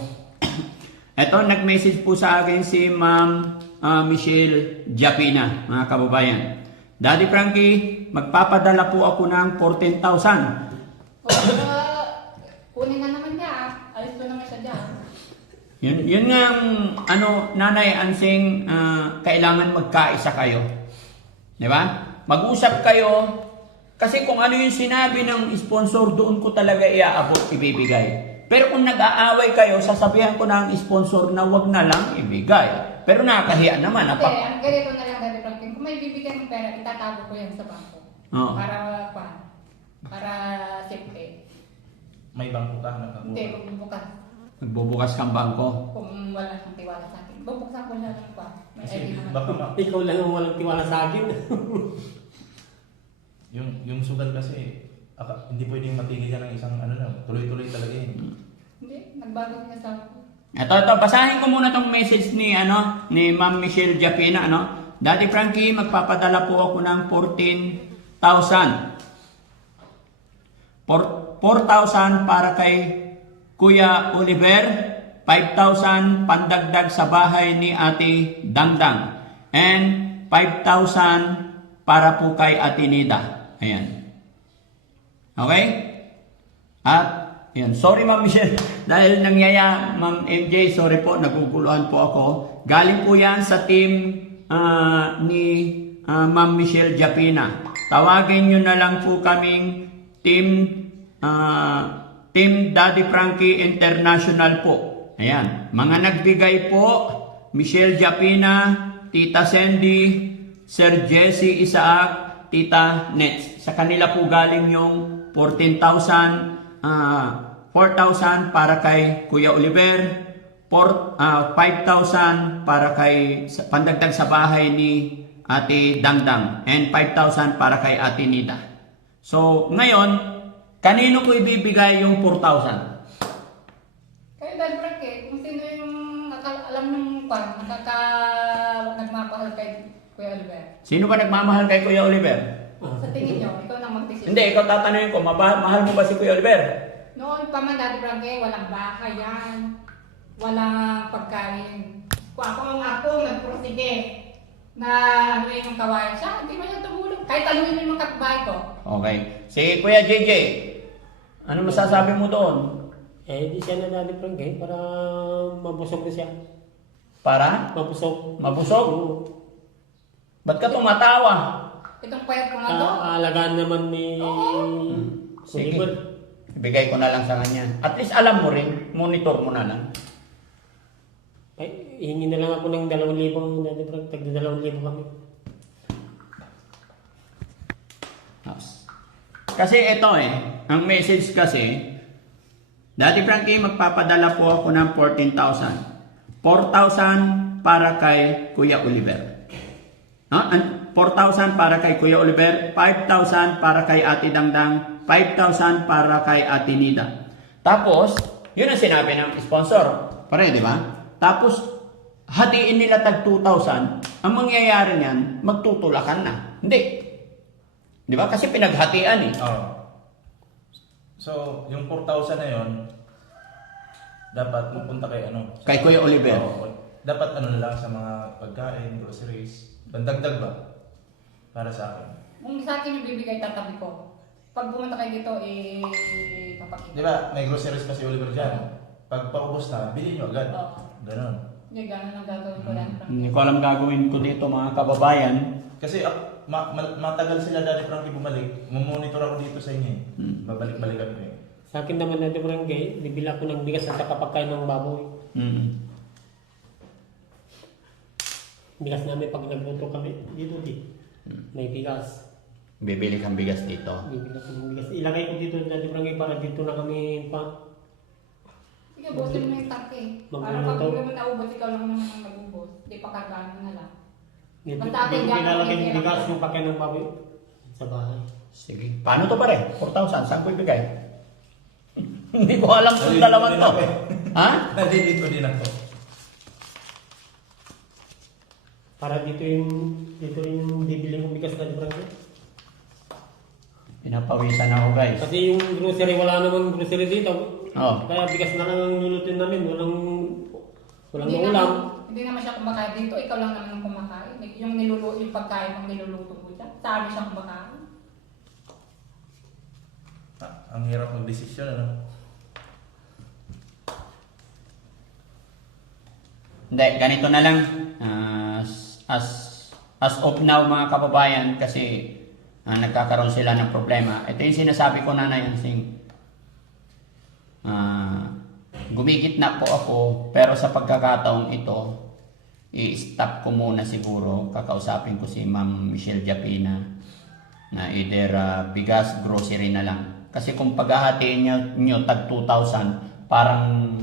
Ito, nag-message po sa akin si Ma'am Michelle Japina, mga kababayan. Daddy Frankie, magpapadala po ako ng 14,000. Kunin na naman niya. Alis ko naman siya dyan. Yun nga ang, Nanay Ansing, kailangan magkaisa kayo. Di ba? Mag-usap kayo, kasi kung ano yung sinabi ng sponsor, doon ko talaga iaabot, ibibigay. Pero kung nag-aaway kayo, sasabihan ko ng sponsor na wag na lang ibigay. Pero nakakahiya naman. Hindi, ang ganito na lang, Daddy Frankie. Kung may bibigyan ng pera, itatago ko yan sa bangko. Oo. Para safety. May bangko ka na Hindi, magbubukas. Magbubukas kang bangko. Kung wala siyang tiwala sa akin. Bubuksan ko siya ng May Kasi ID naman. baka Ikaw lang ang walang tiwala sa akin. yung sugal kasi, hindi pwedeng matigil yan ng isang tuloy-tuloy talaga yun. Hindi, nagbago niya sa ako. Ito, basahin ko muna tong message ni Ma'am Michelle Japina, Daddy Frankie, magpapadala po ako ng 14,000. 4,000 para kay Kuya Oliver, 5,000 pandagdag sa bahay ni Ate Dangdang, and 5,000 para po kay Ate Nida. Ayan. Okay? At, ayan. Sorry Ma'am Michelle, dahil nangyaya, Ma'am MJ, sorry po, naguguluhan po ako. Galing po yan sa team ni Ma'am Michelle Japina. Tawagin nyo na lang po kaming Team Daddy Frankie International po. Ayan. Mga nagbigay po, Michelle Japina, Tita Sandy, Sir Jesse Isaac, Tita Nets. Sa kanila po galing yung 14,000, 4,000 para kay Kuya Oliver, 5,000 para kay pandagdag sa bahay ni Ate Dangdang, and 5,000 para kay Ate Nida. So, ngayon, kanino ko ibibigay yung 4,000? Kayo, Daddy Frankie, kung sino yung alam ng nagmamahal kay Kuya Oliver. Sino ba nagmamahal kay Kuya Oliver? Sa tingin nyo, ikaw nang magdesisyon. Hindi, ikaw tatanungin ko, mahal mo ba si Kuya Oliver? Noon pa man, Daddy Frankie, walang bahay yan. Walang pagkain. Kung ako nagprosige na yung kawain siya, hindi mo siya tumulong. Kahit tanungin mo yung mga kapitbahay ko. Okay. Si Kuya JJ, ano masasabi mo doon? Di siya na, Daddy Frankie, para mabusog na siya. Para? Mabusog. Mabusog? Oo. Ba't ka tumatawa? Itong payat ko nga to. Alagaan naman ni Sige. Oliver. Ibigay ko na lang sa kanya. At least alam mo rin, monitor mo na lang. Ay, hingi na lang ako ng 2,000, Daddy Frankie. Tagda 2,000 kami. Kasi ito ang message kasi, Daddy Frankie, magpapadala po ako ng 14,000. 4,000 para kay Kuya Oliver. 4,000 para kay Kuya Oliver, 5,000 para kay Ate Dangdang, 5,000 para kay Ate Nida. Tapos, yun ang sinabi ng sponsor. Pare, di ba? Tapos, hatiin nila tag 2,000. Ang mangyayari niyan, magtutulakan na. Hindi. Di ba? Kasi pinaghatian Oo. So, yung 4,000 na yun, dapat pupunta kay Kay Kuya Oliver. Oo. Dapat na lang sa mga pagkain, groceries. Bandagdag ba? Para sa akin. Kung sa akin yung bibigay, tatabi ko. Pag pumunta kayo dito, papakita. Di ba, may groceries pa si Oliver dyan. Pag paubos na, bilhin nyo agad. Oo. Ganon. Hindi, gano'n ang gagawin ko lang. Hindi ko alam gagawin ko dito, mga kababayan. Kasi matagal sila Daddy Frankie bumalik. Mumonitor ako dito sa inyo. Babalik-balikan ko Sa akin naman, Daddy Frankie, bibila ko ng bigas at saka pagkain ng baboy. bigas namin pag nagluto kami dito may bigas. Bibili kang bigas dito. Bibigas ng bigas. Ilagay ko dito Daddy Frankie para dito na kami pa. Sige, busin mo yung tangke. Para pag hindi mo naubos, ikaw lang naman ang mag-ubos. Di pa kagano na lang. Dito, Basta akin dito yan, nilalagay okay, yung bigas okay. yung pakyan ng baboy sa bahay. Sige. Paano to pare? 4,000. Saan ko ibigay? Hindi ko alam kung dalawan to. Ha? Nalilito din ako. Para dito rin yung bibili ng bigas Daddy Frankie. Pinapawisan ako guys. Kasi yung grocery, wala naman grocery dito. Oh. Kaya bigas na lang ang lulutin namin. Walang Hindi ulam. naman, hindi naman siya kumakain dito. Ikaw lang naman ang kumakain. Yung pagkain ang niluluto mo dyan. Sa amin siya kumakain. Ang hirap mag-desisyon, ano? Hindi, ganito na lang. As of now mga kababayan, kasi nagkakaroon sila ng problema. Ito yung sinasabi ko Nanay Hansing. Gumigit na po ako, pero sa pagkakataong ito, i-stop ko muna siguro. Kakausapin ko si Ma'am Michelle Japina na either bigas, grocery na lang. Kasi kung paghahatiin nyo tag 2,000, parang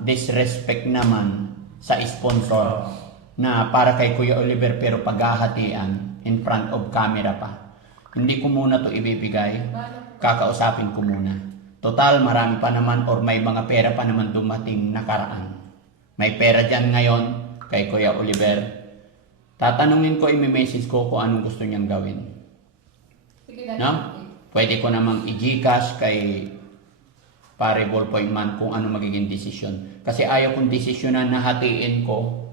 disrespect naman sa sponsor na para kay Kuya Oliver pero paghahatian in front of camera pa. Hindi ko muna to ibibigay. Kakausapin ko muna. Total, marami pa naman or may mga pera pa naman dumating nakaraan. May pera dyan ngayon kay Kuya Oliver. Tatanungin ko, i-message ko kung anong gusto niyang gawin. Sige, Daddy. No? Pwede ko namang i-Gcash kay pare Ballpoint Man kung ano magiging desisyon. Kasi ayaw kong desisyonan na hatiin ko.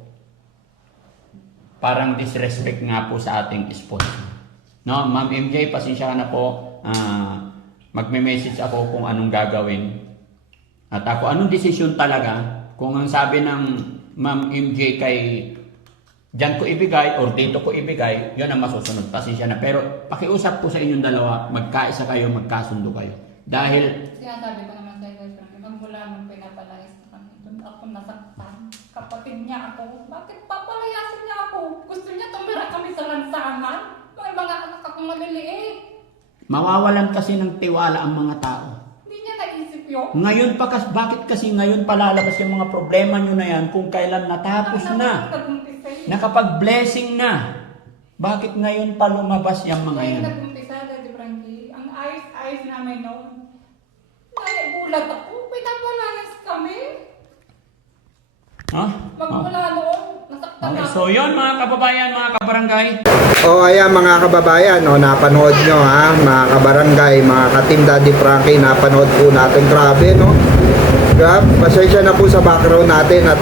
Parang disrespect nga po sa ating sponsor. No, Ma'am MJ, pasensya ka na po. Magme-message ako kung anong gagawin. At ako, anong desisyon talaga? Kung ang sabi ng Ma'am MJ kay diyan ko ibigay or dito ko ibigay, yun ang masusunod. Pasensya na. Pero pakiusap ko sa inyong dalawa, magkaisa kayo, magkasundo kayo. Dahil Sinasabi ko naman sa iyo, magmula nung pinapalayas na kami, doon ako nasaktan. Kapatid niya ako, bakit papalayasin niya ako? Gusto niya tumira kami sa lansangan? May mga anak akong maliliit. mawawalan kasi ng tiwala ang mga tao. Hindi niya naisip yun. Ngayon pa kasi, bakit kasi ngayon palalabas yung mga problema nyo na yan kung kailan natapos na? Nakapag-blessing na. Bakit ngayon pa lumabas yung mga Kaya yan? nag-umpisa, Daddy Frankie, ang ayos-ayos namin noon. Nagulat ako, pinapalayas kami. Ha? Magmula noon, nasaktan Okay, ako. so yun mga kababayan, mga kabarangay. Ayan mga kababayan, napanood nyo ha, mga kabarangay, mga ka-Team Daddy Frankie, napanood po natin. Grabe, no? Grabe, pasensya na po sa background natin at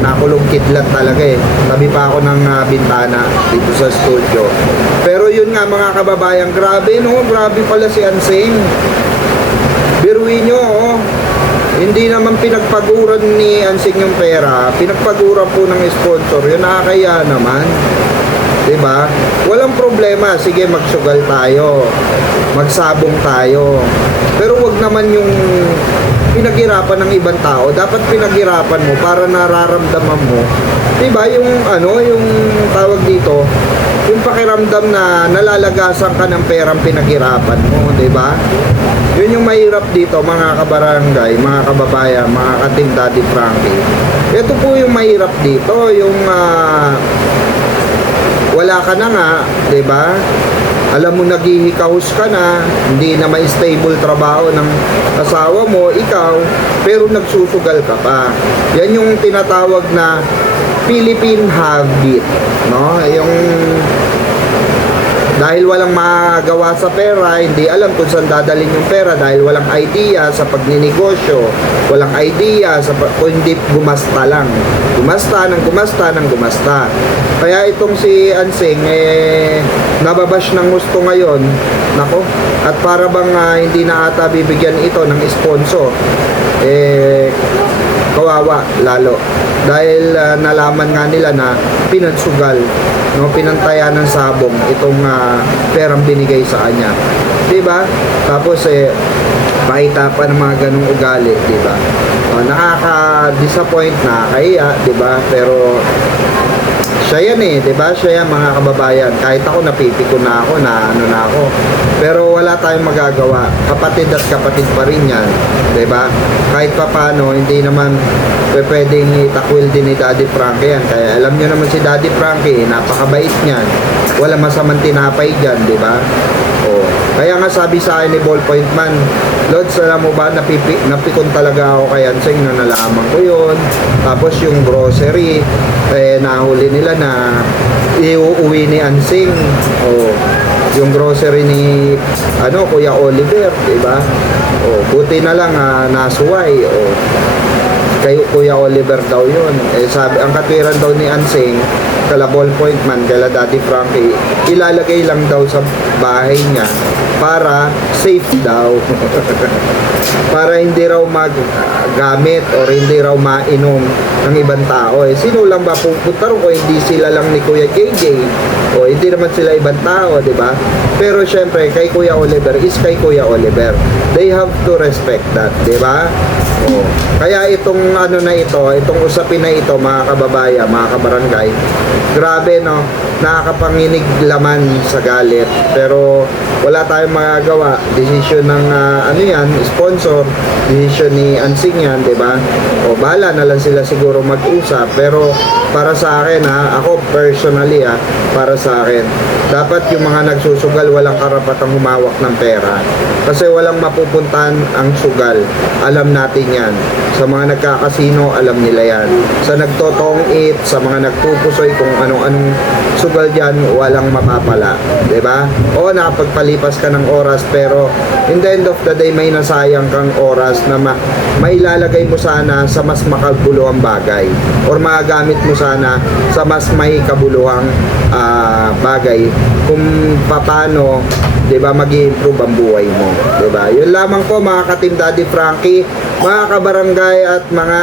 nakulong kidlat talaga eh. Tabi pa ako ng bintana dito sa studio. Pero yun nga mga kababayan, grabe no? Grabe pala si Ansing. Biruin nyo, oh. Hindi naman pinagpaguran ni Ansing yung pera, pinagpaguran po ng sponsor, yun nakakaya naman. Diba? Walang problema, sige magsugal tayo, magsabong tayo. Pero wag naman yung pinaghirapan ng ibang tao, dapat pinaghirapan mo para nararamdaman mo. Diba? Yung yung tawag dito, yung pakiramdam na nalalagasan ka ng perang pinaghirapan mo, diba? Yun yung mahirap dito mga kabarangay, mga kababayan, mga ka-Team Daddy Frankie. Ito po yung mahirap dito, yung wala ka na nga, 'di ba? Alam mo naghihikahos ka na, hindi na may stable trabaho ng asawa mo, ikaw, pero nagsusugal ka pa. Yan yung tinatawag na Philippine habit, no? Yung dahil walang magawa sa pera, hindi alam kung saan dadalhin yung pera dahil walang idea sa pagninegosyo, walang idea sa kung hindi gumasta lang. Gumasta ng gumasta. Kaya itong si Ansing, nababash ng gusto ngayon, nako, at para bang hindi na ata bibigyan ito ng sponsor, kawawa lalo. Dahil nalaman nga nila na pinansugal, no, pinantayan ng sabong itong perang binigay sa kanya. Diba? Tapos pakita pa ng mga ganong ugali, diba? Nakaka-disappoint, nakakahiya, diba? Pero Siya yan eh, 'di ba? Siya yan mga kababayan. Kahit ako napipiko na ako, na ano na ako. Pero wala tayong magagawa. Kapatid at kapatid pa rin yan, 'di ba? Kahit papaano, hindi naman pwedeng itakwil din ni Daddy Frankie yan. Kaya alam niyo naman si Daddy Frankie, napakabait niyan. Wala masamang tinapay diyan, 'di ba? Oh. Kaya nga sabi sa akin ni Ballpoint Man, Lods, alam mo ba, napikon talaga ako kay Ansing na nalaman ko yun. Tapos yung grocery, nahuli nila na iuuwi ni Ansing. O, yung grocery ni Kuya Oliver, diba? O, buti na lang nasuway. O, kay Kuya Oliver daw yun. Sabi, ang katwiran daw ni Ansing, kala Ballpoint Man, kala Daddy Frankie, ilalagay lang daw sa bahay niya para safe daw. Para hindi raw magamit or hindi raw mainom ng ibang tao. Sino lang ba pupunta ro kung hindi sila lang ni Kuya JJ? O hindi naman sila ibang tao, di ba? Pero syempre, kay Kuya Oliver is kay Kuya Oliver. They have to respect that, di ba? O, kaya itong itong usapin na ito, mga kababayan, mga kabarangay, grabe no, nakakapanginig laman sa galit. Pero wala tayong magagawa. Decision ng sponsor, decision ni Ansing yan, di ba? O bahala na lang sila siguro mag-usap. Pero para sa akin ako personally para sa akin, dapat yung mga nagsusugal walang karapatang humawak ng pera. Kasi walang mapupuntahan ang sugal. Alam natin yan. Sa mga nagkakasino, alam nila yan. Sa nagtotong it, sa mga nagpupusoy kung anong sugal dyan, walang mapapala. Diba? O nakapagpalipas ka ng oras, pero in the end of the day, may nasayang kang oras na mailalagay mo sana sa mas makabuluhang bagay. Or magagamit mo sana sa mas may kabuluhang bagay kung paano, 'di ba, mag-i-improve ang buhay mo, 'di ba? 'Yun lamang po mga ka-Team Daddy Frankie, mga kabarangay at mga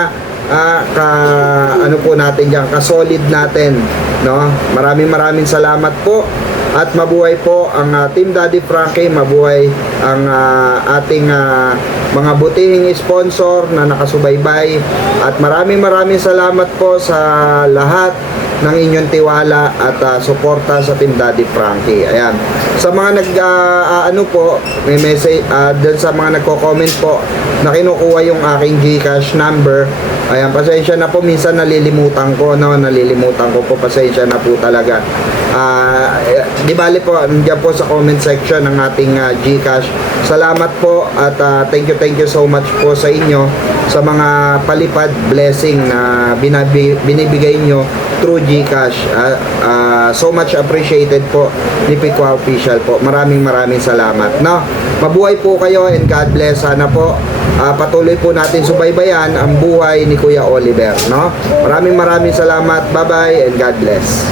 po natin diyan, ka-solid natin, no? Maraming salamat po at mabuhay po ang Team Daddy Frankie, mabuhay ang ating mga butihing sponsor na nakasubaybay at maraming salamat po sa lahat ng inyong tiwala at suporta sa Team Daddy Frankie. Ayan. Sa mga may message dun sa mga nagko-comment po na kinukuha yung aking GCash number. Ayan, pasensya na po, minsan nalilimutan ko po, pasensya na po talaga. Di bali po, nandiyan po sa comment section ng ating GCash. Salamat po at thank you so much po sa inyo sa mga palipad blessing na binibigay nyo through GCash. So much appreciated po ni Pikwa Official po. Maraming salamat. No? Mabuhay po kayo and God bless. Sana po patuloy po natin subaybayan ang buhay ni Kuya Oliver. No? Maraming salamat. Bye-bye and God bless.